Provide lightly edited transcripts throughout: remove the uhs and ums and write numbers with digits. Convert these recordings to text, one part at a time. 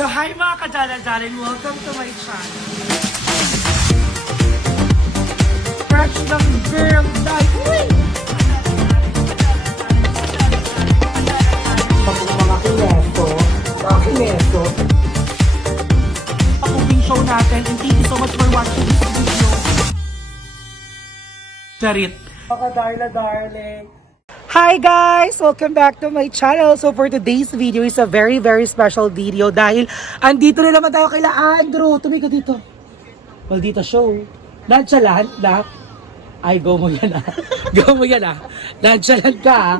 So hi mga kadala-dalan, welcome to my channel. Fresh ng girl life. Uy! Mga kineso. Ang show natin, and thank you so much for watching this video. Charit. Mga darling. Hi guys! Welcome back to my channel. So for today's video is a very special video dahil andito na naman tayo kay Andrew. Tumiko dito. Maldita show. Nonchalant na. Ay, go mo yan ah. Go mo yan ah. Nonchalant ka ah.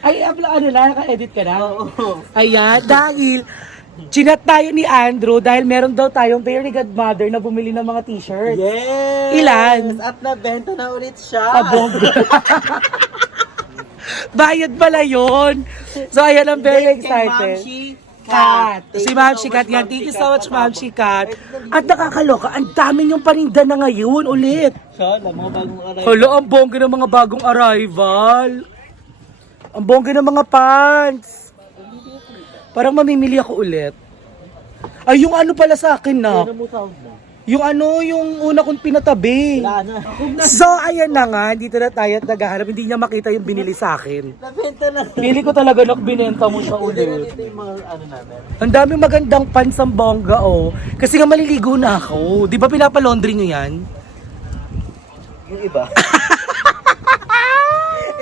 Ay, ano na, naka-edit ka na? Oo. Ayan, dahil chinat tayo ni Andrew dahil meron daw tayong very godmother na bumili ng mga t-shirts. Yes! Ilan? At nabenta na ulit siya. Abog. Bayad pala yun. So, ayan, I'm very excited. Kat. Si Ma'am Kat yan. Thank you so much, Ma'am Kat. At nakakaloka, ang dami niyong paninda na ngayon ulit. Siya, mga bagong arrival. Hala, ang bongga ng mga bagong arrival. Ang bongga ng mga pants. Parang mamimili ako ulit. Ay, yung ano pala sa akin na. Ano mo tawag mo? Yung ano, yung una kong pinatabi. Wala na. So, ayan na nga, dito na tayo at naghahanap. Hindi niya makita yung binili sa akin. Nabenta na. Pili ko talaga na binenta mo siya ulit. Ito yung mga ano namin. Ang dami magandang pants ang bongga, oh. Kasi nga maliligo na ako. Di ba pinapalaundry niyo yan? Yung iba.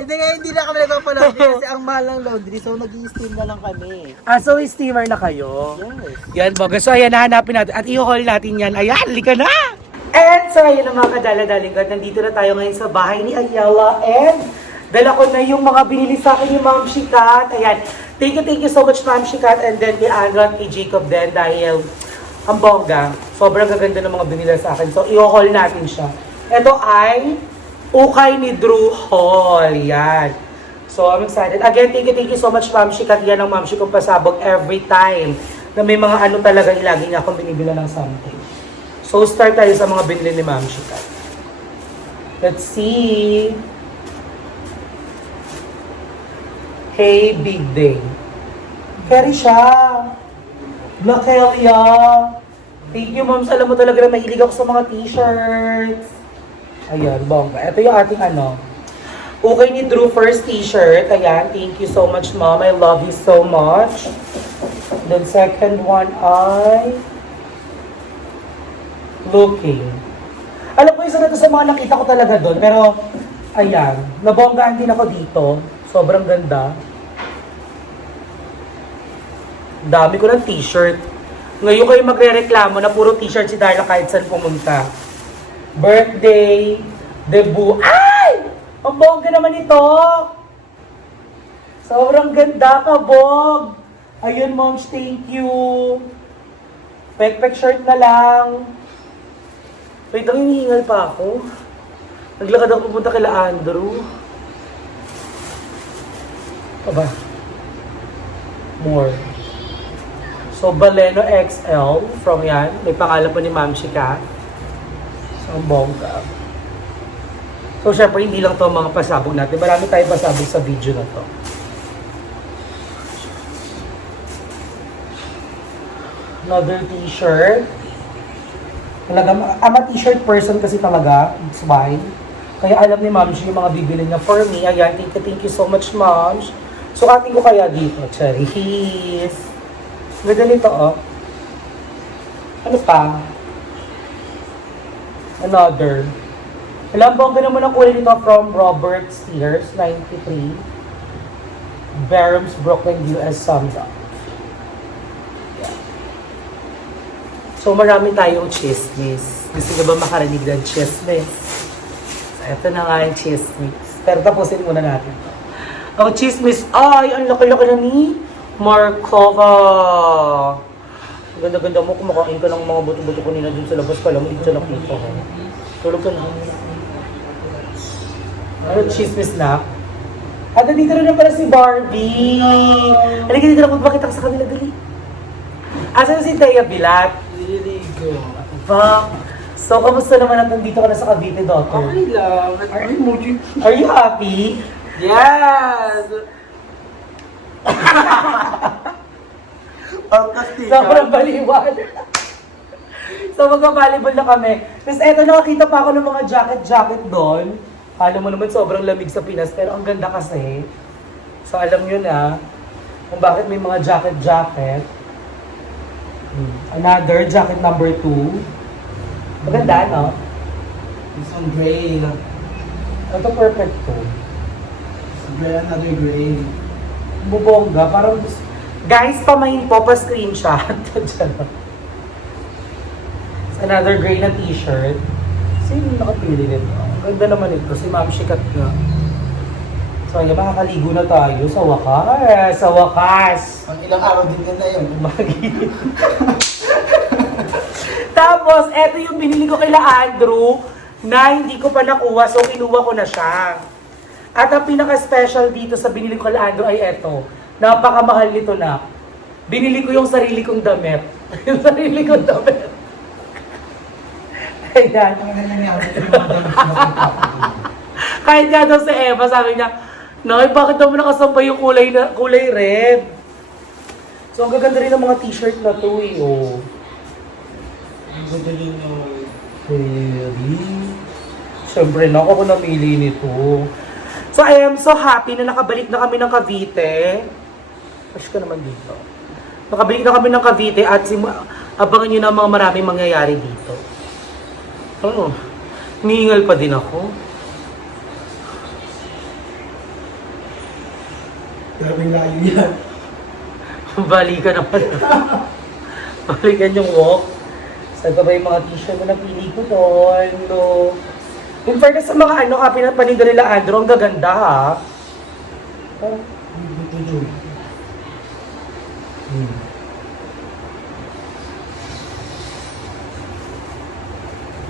Hindi na kami nagpapalaundry kasi ang mahal ng laundry. So nag-i-steam na lang kami. Ah, so steamer na kayo? Yes. Yan, bongga. So, ayan, nahanapin natin. At i-haul natin yan. Ayan, halika na! And so, ayan na mga kadala-daling. Nandito na tayo ngayon sa bahay ni Ayala. And dala ko na yung mga binili sa akin ni Ma'am Kat. Ayan. Thank you so much, Ma'am Kat. And then kay Andrew at kay Jacob din dahil ang bongga. Sobrang gaganda ng mga binili sa akin. So, i-haul natin siya. Ito ay ukay ni Drew Hall. Yan. So, I'm excited. Again, thank you so much, Ma'am Kat. Yan ang Ma'am kong pasabog every time na may mga ano talaga lagi niya akong binibila ng something. So, start tayo sa mga binili ni Ma'am Kat. Let's see. Hey, big day. Carry siya. Blakelia. Thank you, Ma'am. Alam mo talaga na mahilig ako sa mga t-shirts. Ayan, bongga. Ito yung ating ano. Okay ni Drew first t-shirt. Ayan, thank you so much, Mom. I love you so much. Then second one ay looking. Alam ko, isa na to sa mga nakita ko talaga doon. Pero, ayan, nabonggaan din ako dito. Sobrang ganda. Dami ko ng t-shirt. Ngayon kayo magre-reklamo na puro t-shirt si Darla kahit saan pumunta. Birthday, debut. Ay! Ang bongga naman ito! Sobrang ganda ka, Bog! Ayun, Moms, thank you! Pek-pek shirt na lang. Wait, ang hinihingal pa ako. Naglakad ako pupunta kila Andrew. Aba. More. So, Baleno XL from yan. May pangalan pa ni Ma'am Kat. So, ang bongga. So, syempre, hindi lang to ang mga pasabog natin. Marami tayong pasabog sa video na to. Another t-shirt. Talaga, I'm a t-shirt person kasi talaga. It's fine. Kaya alam ni Ma'am yung mga bibili niya for me. Ayan, thank you so much, Ma'am. So, ating ko kaya dito. Cherries. Ganda nito, oh. Ano pa? Another. Alam bongga naman ang kulay nito from Robert Steers, 93. Barham's Brooklyn, US Sumda. Yeah. So, marami tayong chismis. Gusto nyo ba makarinig ng chismis? So, ito na nga yung chismis. Pero tapusin muna natin ito. Ang chismis ay, ang laki-laki na ni Markova. Ganda-ganda mo, kumakain ka ng mga buto-buto ko nila dun sa labas ka lang, hindi ka nakita ko. Tulog ka na. Ano, chismis na? At dito rin na pala si Barbie. Halika dito na, magpakita ka sa kanila, dali. Asan si Thea Bilat? Liligo. Ba? So, kamusta naman at nandito ka na sa Cavite, daughter? Okay lang. Are you happy? Yes! Outcast t-shirt. Sobrang baliwan. So magka-volleyball na kami. Tapos eto, nakakita pa ako ng mga jacket doon. Kala mo naman sobrang lamig sa Pinas, pero ang ganda kasi. So alam nyo na kung bakit may mga jacket. Another jacket number 2. Maganda, no? This one gray. Ito perfect to. Gray, another gray. Bubongga, parang guys, pamain po, pa-screenshot. Another gray na t-shirt. Sino nakapili nito? Ang ganda naman ito, si Ma'am Shikat nga. So, ayun, makakaligo na tayo sa wakas. Sa wakas! Pag ilang araw din na yun. Tapos, eto yung binili ko kila Andrew na hindi ko pa nakuha, so kinuha ko na siya. At ang pinaka-special dito sa binili ko kila Andrew ay eto. Napakamahal nito na. Binili ko yung sarili kong damit. Yung sarili kong damit. Ayan. Kahit nga daw si Eva, sabi niya, Nay, bakit daw mo nakasampay yung kulay red? So, ang gaganda rin ng mga t-shirt na to eh, oh. Ang ganda rin yung... Really? Siyempre na ako namili nito. So, I am so happy na nakabalik na kami ng Cavite. Push ka naman dito. Nakabalik na kami ng Cavite at abangan nyo na mga maraming mangyayari dito. Oh, nihingal pa din ako. Grabe layo yan. Balikan naman. Balikan yung walk. Saan pa ba yung mga t-shirt na napili ko doon? No. In fairness sa mga paninda nila Andrew, ang gaganda ha. Oh.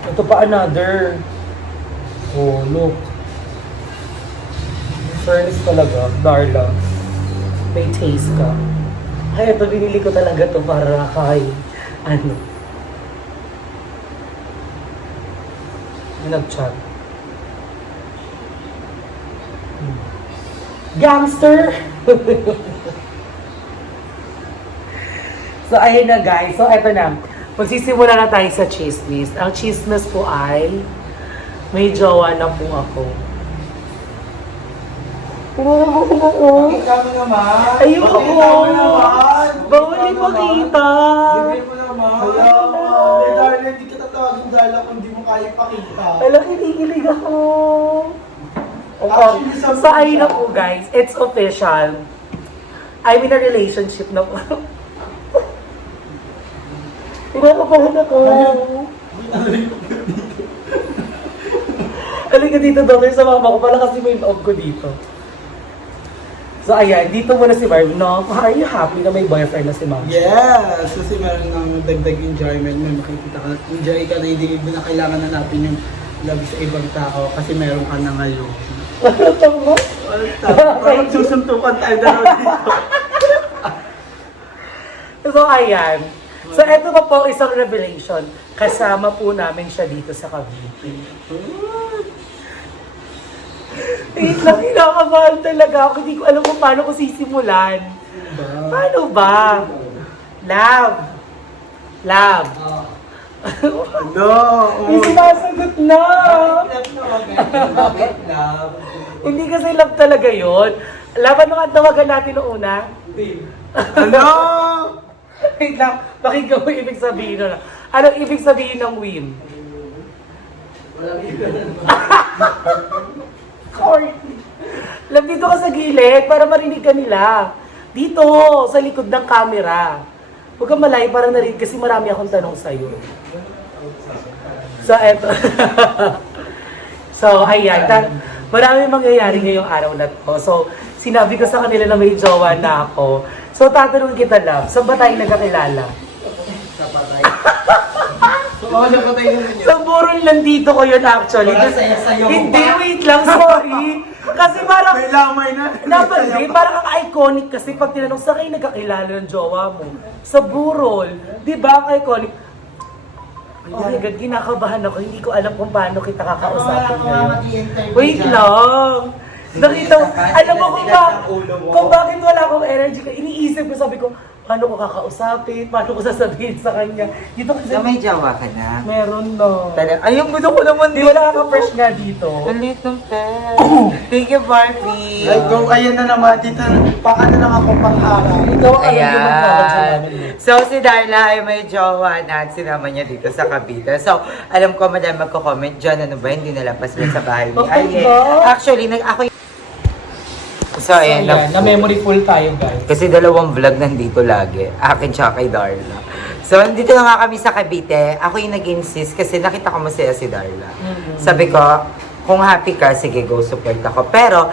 Ito pa another. Oh, look. Fairness talaga, Darla. May taste ka. Ay, ito binili ko talaga to para kay, nag-chat. Gangster! So, ayun na guys. So, eto na. Magsisimula na tayo sa chismis. Ang chismis po ay may jowa na po ako. Pakita mo naman. Ayoko! Pakita mo naman. Bawal ipakita! Libre mo naman. Wala ka. Darla, hindi ka tatawagin Darla kung di mo kaya pakita. Wala, kinikilig ako. Actually, So, ayun na po guys. It's official. I'm in a relationship na po. Pinakapahan ako. Halika dito, daughter, sa mama ko. Pala kasi may loob ko dito. So, ayan. Dito muna si Marv. No, are you happy na may boyfriend na si Ma'am? Yes! Kasi meron ng dagdag enjoyment. May makikita ka. Enjoy ka na hindi mo na kailangan hanapin yung love sa ibang tao kasi meron ka na ngayon. Tama? Parang susuntukan tayo dalawa dito. So, ayan. So, eto pa po isang revelation. Kasama po namin siya dito sa Cavite. Wait lang, kinakabahan talaga ako. Hindi ko alam kung paano ko sisimulan. Paano ba? Love. Love. No! May sinasagot na. Bakit love? Hindi kasi love talaga yun. Laban nung tawagan natin noong una. Ano? Wait lang, pakinggan mo ibig sabihin nun. Anong ibig sabihin ng Wim? Sorry. Love dito ka sa gilid para marinig ka nila. Dito, sa likod ng camera. Huwag kang malayo para narinig kasi marami akong tanong sa'yo. So, eto. So, ayan. Marami mangyayari ngayong araw na to. So, sinabi ko sa kanila na may jowa na ako. So, tatanungin kita, love, saan ba tayo nagkakilala? Sa patay. So, sa patay naman yun. Sa Burol lang dito ko yun actually. Wala, saya-sayo mo Hindi, pa. wait lang, sorry. Kasi parang, May lamay na. napansin, parang ang iconic kasi pag tinanong sa kayo nagkakilala ng jowa mo. Sa Burol, di ba ang iconic? Oh my God, kinakabahan ako. Hindi ko alam kung paano kita kakausapin ngayon. Wait lang. Nakita mo, alam mo kung bakit wala akong energy ka. Iniisip ko, sabi ko, paano ko kakausapin, paano ko sasabihin sa kanya. Dito kasi So, may jowa ka na? meron no. Ay, yung gusto ko naman Di wala ka fresh nga dito. Ang liit ng pet. Thank you, Barbie. Ay, go, ayan na naman. Dito, ano lang ako, pang-araw. Ikaw ang yung magkakaroon sa Ayan. namin. So, si Darla ay may jowa na at sinama niya dito sa Cavite. So, alam ko, madami magko-comment dyan. Ano ba, hindi nalapas mo sa bahay ni Okay Aye. ba? Actually, ako So, ayan. na-memory full tayo guys. Kasi dalawang vlog nandito lagi. Akin tsaka kay Darla. So, nandito na nga kami sa Cavite. Ako yung nag-insist kasi nakita ko masaya si Darla. Sabi ko, kung happy ka, sige, go support ako. Pero,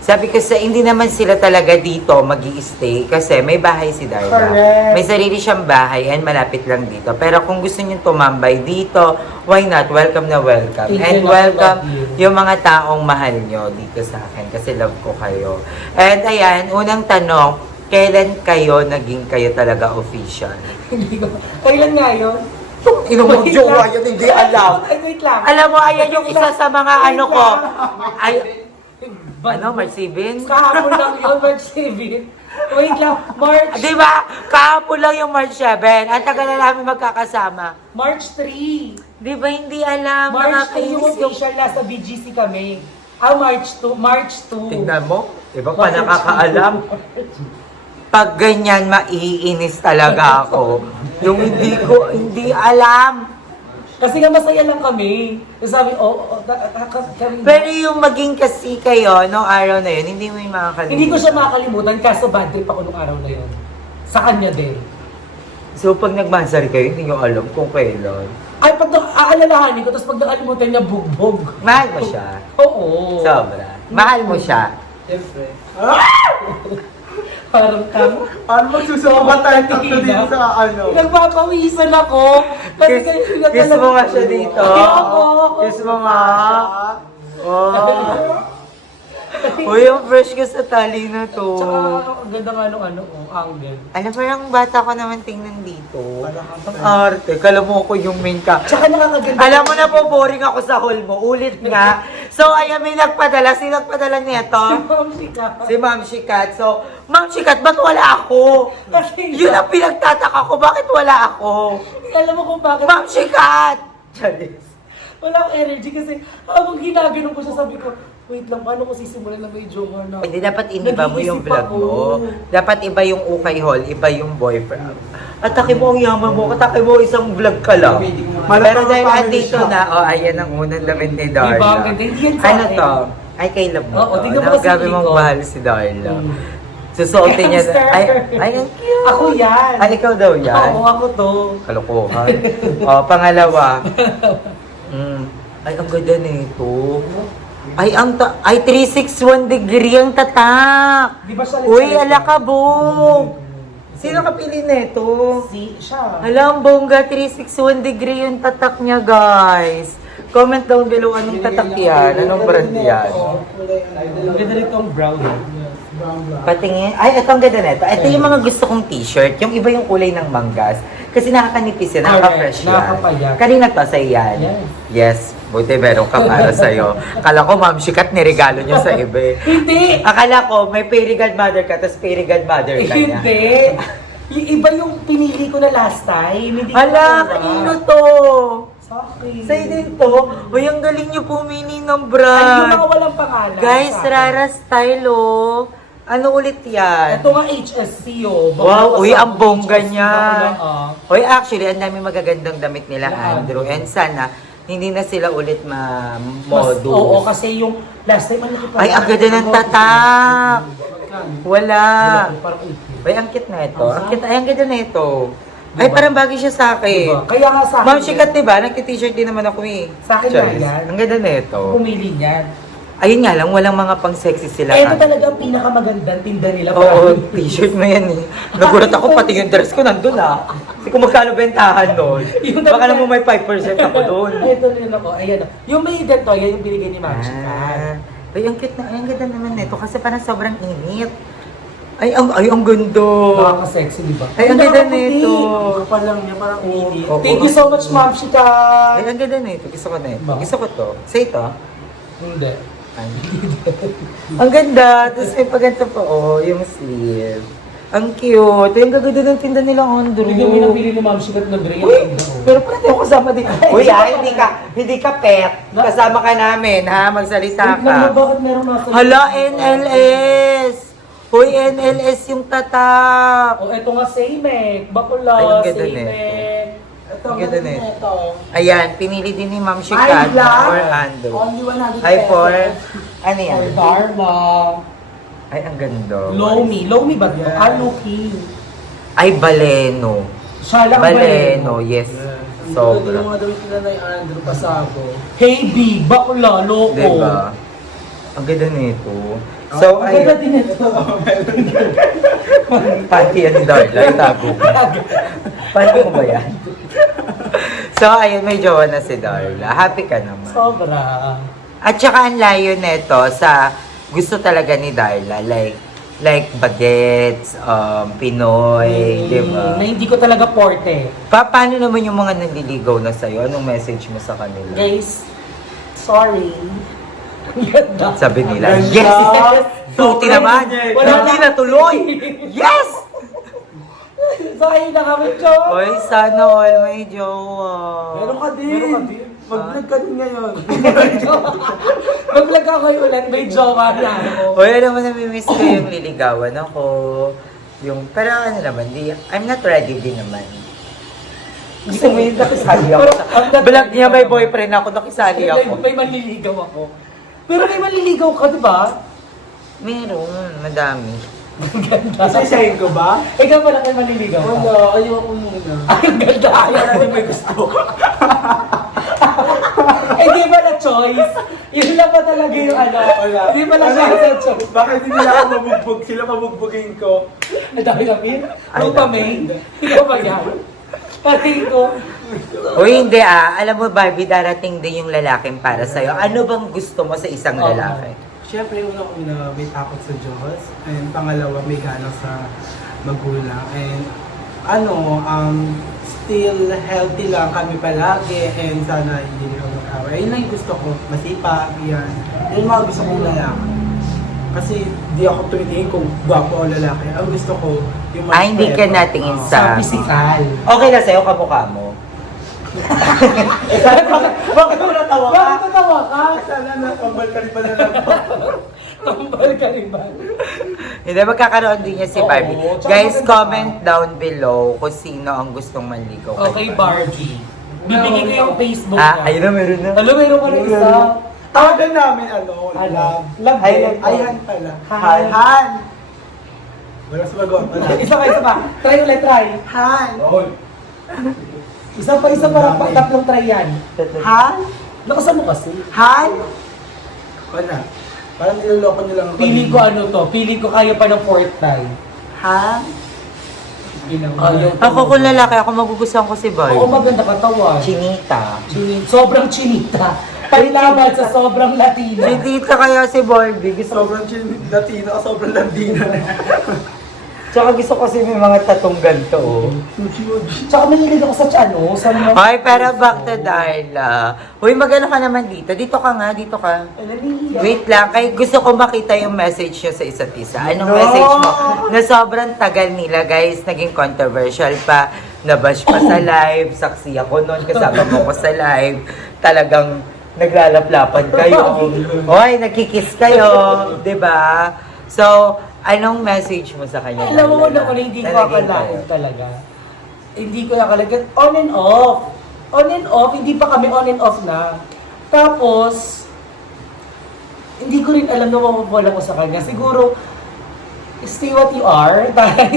sabi ko hindi naman sila talaga dito mag-i-stay kasi may bahay si Darla. Correct. May sarili siyang bahay and malapit lang dito. Pero kung gusto niyo tumambay dito, why not? Welcome na welcome. Thank And you, welcome love you. yung mga taong mahal nyo dito sa akin kasi love ko kayo. And ayan, unang tanong, kailan kayo naging kayo talaga official? Hindi ko. Kailan nga yun? Inumang Wait jowa lang. yun, hindi alam. Ay, wait lang. Alam mo, ayan yung isa sa mga Wait ano ko. lang. Ay, Ba- ano, March 7? Kahapon lang yun, March 7. Wait lang, March Di ba? Kahapon lang yung March 7. Ang tagal na namin magkakasama. March 3. Di ba hindi alam? March 3 yung Nakakainis yung... official, nasa BGC kami. March 2. March 2. Tingnan mo, iba pa nakakaalam. Pag ganyan, maiinis talaga ako. Yung hindi alam. Kasi nga masaya lang kami. Sabi, kami. Pero yung maging kasi kayo, nung araw na yun, hindi mo yung makakalimutan. Hindi ko siya makakalimutan, kaso bad trip ako nung araw na yun. Sa kanya din. So, pag nagmasari kayo, hindi nyo alam kung kailan. Ay, pag aalalahanin ko, tapos pag nakalimutan niya, bugbog. Mahal mo siya. Oo. Sobra. Mahal mo siya. Siyempre. Parang kamo. Paano magsusama tayo tatlo dito sa ano? Nagpapawisan ako. Kasi Kiss mo nga siya dito. Ayoko. Kiss mo nga. Oh. Uy, yung fresh ka sa tali na to. Tsaka, ang ganda nga nung angle. Alam, parang bata ko naman tingnan dito. Ang arte. Kala mo ako yung main ka. Tsaka nakakaganda. Alam mo na po, boring ako sa hall mo. Ulit nga. So, ayan, may nagpadala. Sino nagpadala nito? Ma'am Shika. Si Ma'am Shikat. So, Ma'am Shikat, ba't wala ako? Kasi, Yun ang pinagtataka ko. Bakit wala ako? alam mo kung bakit. Ma'am Shikat! Charis. Wala akong energy kasi habang ginaganon ko siya, sabi ko, wait lang, paano ko sisimulan na may jowa na? Hindi, dapat iniba mo yung Nag-iisip vlog ako. mo. Dapat iba yung ukay haul, iba yung boyfriend. Atake mo ang yaman mo, atake mo isang vlog ka lang. Pero dahil andito na, ayan ang unang damit ni Darla. Diba? Ang ganda. Hindi yan sa Ano akin. to? Ay, kay love mo Oo, to. tingnan mo kasi Grabe mong ikaw. mahal si Darla. Mm. Susuotin niya na. Gangster. Ay, ang cute. Ako yan. Ay, ikaw daw yan. Oo, ako to. Kalokohan. Pangalawa. Ay, ang ganda nito. Ay, ay, 361 degree ang tatak. Di ba siya Uy, alakabog. Sino kapili nito? Siya. Alam, bongga, 361 degree yung tatak niya, guys. Comment down below anong tatak yan, anong brand yan. Ang ganda rin tong brown. Patingin. Ay, ito ang ganda nito. Ito yung mga gusto kong t-shirt. Yung iba yung kulay ng manggas. Kasi nakakanipis yan, nakaka-fresh yan. Nakakapayat. Kanina to, sa'yo yan. Yes. Buti meron ka para sa'yo. Akala ko, Ma'am Shikat, niregalo niyo sa iba. Hindi! Akala ko, may fairy godmother ka, tapos fairy godmother ka niya. Hindi! Yung iba yung pinili ko na last time. Hindi ko Hala, nakuha. kanino to? Sa akin. Sa'yo din to? Uy, ang galing niyo pumili ng Ay, yung brand. mga walang pangalan. Guys, sa akin. Rara style, oh. Ano ulit yan? Ito nga HSC, oh. Wow, uy, ang bongga HSC. niya. Ah. Uy, actually, ang dami magagandang damit nila, Yeah. Andrew. And sana, hindi na sila ulit Mas, ma-modus. oo, kasi yung last time, ang laki pa. Ay, ang ganda ng tatak. Wala. Parang 80. Ay, ang cute na ito. Ang Ang cute, ay, ang ganda na ito. Ay, Diba? parang bagay siya sa akin. Diba? Kaya nga sa akin. Ma'am Shikat, diba? Nagti-t-shirt din naman ako eh. Sa akin nga Charis. yan. Ang ganda na ito. Pumili niyan. Ayun nga lang, walang mga pang-sexy sila. Ito talaga ang pinakamagandang tinda nila. Oo, t-shirt mo yan eh. Nagulat ako, pati yung dress ko nandun ah. Kasi kung magkano bentahan nun. Yung Baka talaga- naman may 5% ako doon. Ito rin ako. Ayan. Yung may ganito, yan yung binigay ni Ma'am Ah. Shikat. Ay, ang cute na. Ay, ang ganda naman nito kasi parang sobrang init. Ay, ang ganda. Nakaka-sexy, di ba? Ay, ang ganda nito. Kapal lang niya, parang init. Oo. Thank you so much, Ma'am Shikat. Ay, ang ganda nito. Gusto ko na ito. Ba? Gusto ko to. Sa ito. Hindi. Ay. Ang ganda. Tapos may paganto pa, oh, yung sleeve. Ang cute. Yung gaganda ng tinda nila, Andrew. Hindi mo nabili ni Ma'am Shikat na Dre. Uy, pero pwede ako kasama din. Uy, hindi ka pet. Kasama ka namin, ha? Magsalita ka. Bakit meron nasa... Hala, NLS! Uy, NLS yung tatak. Oh, eto nga, same eh. Ay, Bakula, ang ganda same nito. eh. Ito, Ang ganda ganun nito. ito. Ayan, pinili din ni Ma'am Ay, Shikat black. for Andrew. Only 100 Ay, pesos. for... Ano yan? Or Darla. Ay, ang ganda. Lomi. Lomi ba ito? Yes. Ah, Loki. Ay, Baleno. Siya lang Baleno, yes. Ang Sobra. ganda ng mga damit nila na yung Andrew Pasabo. Hey, B. Bakla, loko. Diba? Ang ganda nito. So, Ang ganda ayun. din ito. Panty yan ni Darla. Itago ko. Panty mo ba yan? So, ayun, may jowa na si Darla. Happy ka naman. Sobra. At saka ang layo neto sa gusto talaga ni Darla. Like bagets, Pinoy, di ba? Na hindi ko talaga porte. Paano naman yung mga nanliligaw na sa'yo? Anong message mo sa kanila? Guys, sorry. Ang ganda. Sabi nila, Ganda. yes! Duty naman! Wala Duty na. na tuloy! Yes! So, ayun na kami, Joe. Oy, sana all may jowa. Meron ka din. Mag-vlog ka din ngayon. Mag-vlog ako ulit, may jowa na ako. Oy, alam mo, namimiss ko yung liligawan ako. Pero ano naman, I'm not ready din naman. Gusto mo yun, nakisali ako. Vlog niya, may boyfriend ako, nakisali ako. May manliligaw ako. Pero may manliligaw ka, di ba? Meron, madami. Ang ganda. Isasayin ko ba? Ikaw pala kayo manliligaw ka. Wala, ayoko muna. Ay, ang ganda. Ayaw na din may gusto. Eh, di ba na choice? Yun lang pa talaga yung ano. Wala. Di ba na siya sa choice? Bakit hindi nila ako mabugbog? Sila mabugbogin ko. Ang dami kami. Ay, Ano pa, May? Ikaw ba yan? Pati ko. Uy, hindi Alam mo, Barbie, darating din yung lalaking para sa'yo. Ano bang gusto mo sa isang lalaki? Siyempre, una may takot sa Diyos. And pangalawa, may gana sa magulang. And still healthy lang kami palagi. And sana hindi nila mag-away. Yun lang yung gusto ko. Masipag, yan. Yun yung mga gusto kong lalaki. Kasi di ako tumitingin kung gwapo o lalaki. Ang gusto ko, yung mas Hindi ka preto. natingin Oo. sa... physical. Okay na sa'yo, kamukha mo. Bakit mo natawa ka? Bakit natawa ka? Sana nakambal ka rin pa na lang. Tambal ka rin ba? Hindi, magkakaroon din niya si Oo, Barbie. tsaka Guys, maganda. comment down below kung sino ang gustong manligaw kay Okay, Barbie. Bibigay ko yung Facebook Ah, ayun na, meron na. Alam, mayroon ka rin isa. Tawagan namin, Love. love. Ay, Ay, love. Ayan pala. Han. Han. Wala sumagot. Wala. Isa pa. Try ulit, try. Han. Isa pa, tatlong try yan. Han. Nakasan mo kasi. Han. Wala. Parang niloloko nila ako. Pili ko ano to, pili ko kaya pa ng fourth try. Han. Ayaw. Ako kung lalaki, ako magugustuhan ko si Barbie. Oo, maganda katawan. Chinita. Sobrang chinita. Palilaban sa sobrang Latina. Chinita kaya si Barbie. Gusto Sobrang Latino, sobrang Landina. Tsaka gusto ko kasi may mga tatong ganito. Oh. Tsaka mahilig ako sa ano, sa mga... Ay, pero back to Darla. Uy, magano ka naman dito. Dito ka nga, dito ka. Wait lang, kay gusto ko makita yung message nyo sa isa't isa. Anong message mo? Na sobrang tagal nila, guys. Naging controversial pa. Nabash pa sa live. Saksi ako noon, kasama mo ko sa live. Talagang naglalaplapan kayo. Hoy, nagkikiss kayo. 'Di ba? So, anong message mo sa kanya? Alam mo Darla? na hindi ko Nalagay akalain kayo. talaga. Hindi ko akalain. On and off. On and off. Hindi pa kami on and off na. Tapos, hindi ko rin alam na mapapala ko sa kanya. Siguro, stay what you are.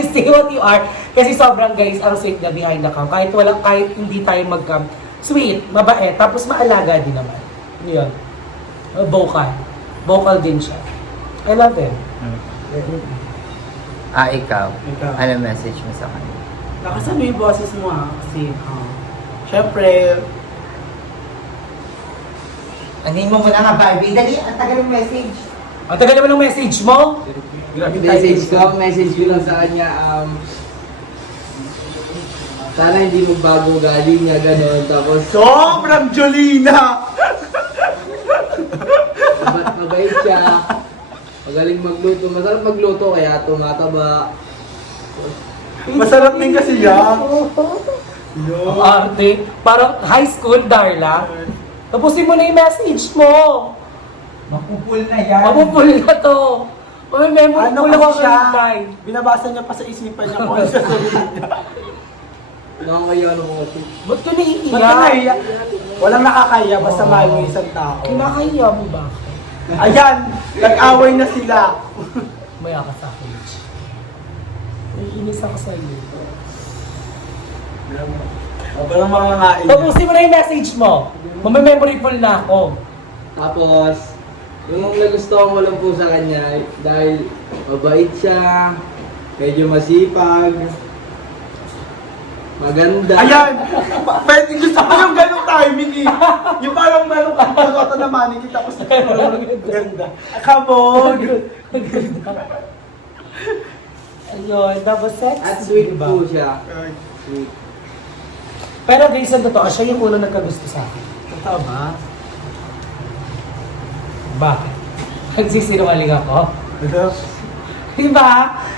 Stay what you are. Kasi sobrang guys, ang sweet na behind the cam. Kahit hindi tayo mag-cam. Sweet, mabait, tapos maalaga din naman. Yun. Vocal. Vocal din siya. I love him. Ikaw. Ikaw. Anong message mo sa kanya? Nakasan mo yung boses mo kasi, syempre, Anin mo muna nga, Barbie. Dali, ang tagal ng message. Ang tagal naman ng message mo. grabe Ang message ko lang sa kanya, sana hindi magbago galing niya, gano'n. Tapos, sobrang Jolina! mabait siya. Magaling magluto. Masarap magluto, kaya tumataba. Masarap din kasi yan. Ang arte. Parang high school, Darla. Tapusin mo na yung message mo. Mapupul na yan. Mapupul na to. May memory Ano ko lang kasi siya? time. Binabasa niya pa sa isipan niya kung ano sasabihin niya. Nakakaya ano ko kasi. Ba't ka Ba't naiiyak? ka naiyak? Walang nakakaya basta mahal mo isang tao. Kinakaya mo ba? Ayan, nag-away na sila. Maya ka sa akin. Naiinis ako sa iyo. Parang mga ngain. Tapusin mo na yung message mo. Mamamemory full na ako. Tapos, yung nagustuhan ko lang po sa kanya, dahil mabait siya, medyo masipag, maganda. Ayan! Pwede gusto ko yung ganong timing eh. Yung parang meron ka pagkota na manigit tapos ganda. Come on! Ayun, tapos sex. At sweet diba? po siya. Sweet. Pero guys, ang totoo, siya yung unang nagkagusto sa akin. Totoo ba? Bakit? Nagsisinungaling ako? Ano? Diba?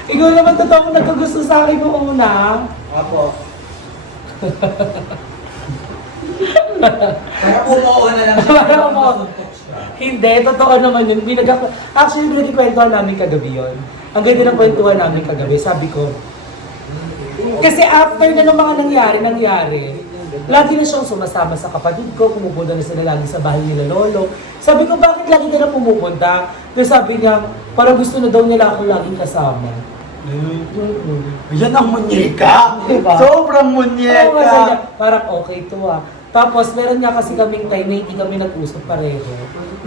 Ikaw naman totoo nagkagusto sa akin noong una. Apo. Parang umuo na lang Parang mo. Hindi, totoo naman yun. Actually, pinagkikwentuhan namin kagabi yun. Ang ganda ng kwentuhan namin kagabi. Sabi ko, kasi after na ng mga nangyari, lagi na siyang sumasama sa kapatid ko, pumupunta na sila lagi sa bahay nila lolo. Sabi ko, bakit lagi ka na pumupunta? Kasi sabi niya, parang gusto na daw nila ako laging kasama. Yan ang munyeka! Diba? Sobrang Oo, sabi niya, munyeka! parang okay to ah. Tapos meron nga kasi kaming time na hindi kami nag-usap pareho.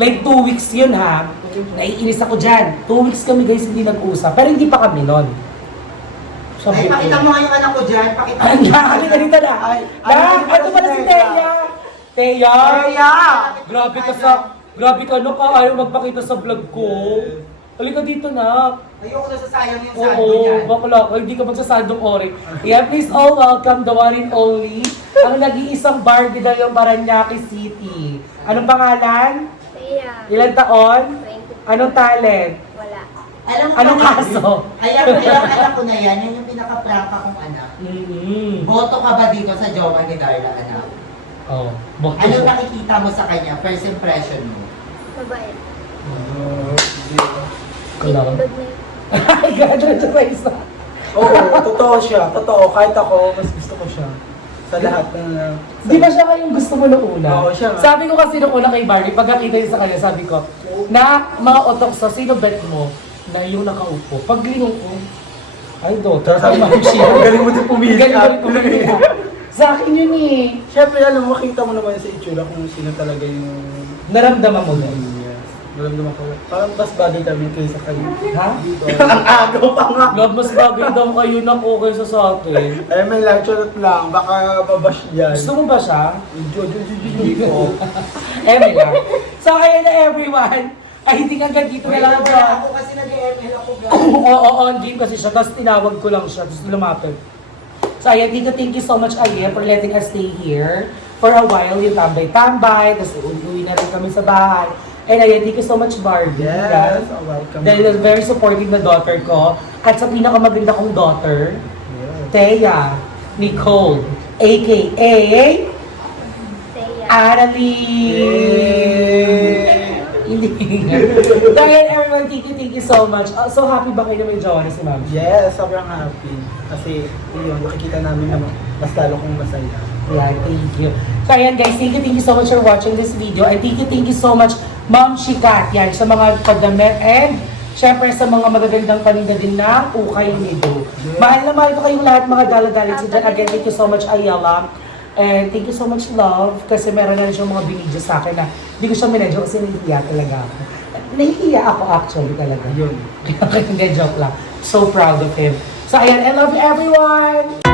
Like 2 weeks yun ha. Naiinis ako dyan. 2 weeks kami guys hindi nag-usap. Pero hindi pa kami nun. Ay, pakita mo nga yung anak ko dyan. Pakita Ay, nakakita dito na. Ay, Ito pala si Teya. Teya. Kaya! Grabe ka no ka. Ayaw magpakita sa vlog ko. Halika dito na. Ayoko na sasayang yung sando Oo, niyan. bakla ka. Hindi ka magsasaldong ori. Yeah, please all welcome the one and only. Ang nag-iisang Barbie daw yung Paranaque City. Anong pangalan? Kaya, Ilang taon? 20. Anong talent? Wala. Alam mo Anong ba, kaso? Alam anak ko na yan. Yan yung pinaka-prangka kong anak. Boto ka ba dito sa jowa ni Darla, anak? Oh, bakit Ano siya? nakikita mo sa kanya? First impression mo? Mabait. Kailangan. Tindog na yun. Ay, gano'n siya sa isa. Oo, totoo siya. Totoo. Kahit ako, mas gusto ko siya. Sa lahat na... Di ba siya kayong gusto mo nung una? Oo, siya nga. Sabi ko kasi nung una kay Barbie, pagkakita niya sa kanya, sabi ko, na mga otok sa sino bet mo na yung nakaupo. Paglingon ko, ay daughter, sabi mo siya. Ang galing mo din pumili. Galing mo din pumili. Sa akin yun eh. Siyempre, alam mo, makita mo naman sa itsura kung sino talaga yung... Naramdaman mo din. Yes. Naramdaman ko. Parang mas bagay kami kaysa kayo. Ha? Ang agaw pa nga. Love, mas bagay daw kayo na okay sa akin. Ay, may live chat lang. Baka babash yan. Gusto mo ba siya? Hindi ko. Eme lang. So, ayan na everyone. Ay, hindi nga dito na lang Wala siya. ako kasi nag-ML ako. Oo, on game kasi siya. Tapos tinawag ko lang siya. Tapos lumapit. So, ayan, thank you so much, Ayen, for letting us stay here for a while. Yung tambay-tambay. Tapos uwi na rin kami sa bahay. And ayan, thank you so much, Barbie. Yes, welcome. Dahil very supportive na daughter ko. At sa pinakamaganda kong daughter, Teya Nicole, a.k.a. Kaya, Aralyn. Hindi. Dahil everyone, thank you so much. So happy ba kayo na may jowa na si Ma'am? Yes, sobrang happy. Kasi, yun, nakikita namin na mas lalo kong masaya. Yeah, thank you. So ayan guys, thank you so much for watching this video. And thank you so much, Ma'am Shikat, yan, sa mga pagdamit and syempre sa mga magagandang paninda din na ukay nito. Mahal na mahal ko kayong lahat mga daladalit sa dyan. Again, thank you so much, Ayala. And thank you so much, love, kasi meron na rin siyang mga binidyo sa akin na hindi ko siya minedyo kasi nahihiya talaga ako. Nahihiya ako actually talaga. Yun. Kaya hindi, joke lang. So proud of him. So ayan, I love you everyone!